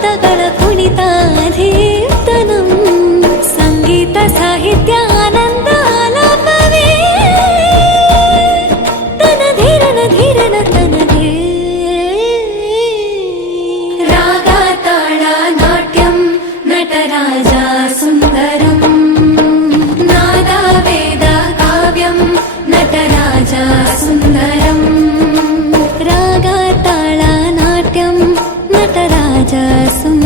ಪದಗಳ ಕುಣಿತಾಧೀರ್ತನಂ ಸಂಗೀತ ಸಾಹಿತ್ಯ ಆನಂದ ಆಲಾಪವೇ ತನ ಧೀರನ ಧೀರನ ತನದೇ ರಾಗ ತಾಳ ನಾಟ್ಯಂ ನಟರಾಜ ಸುಂದರಂ ನಾದ ವೇದ ಕಾವ್ಯಂ ನಟರಾಜ ಸುಂದರಂ ರಾಗ ತಾಳ ನಾಟ್ಯಂ ನಟರಾಜ ಸುಂದರಂ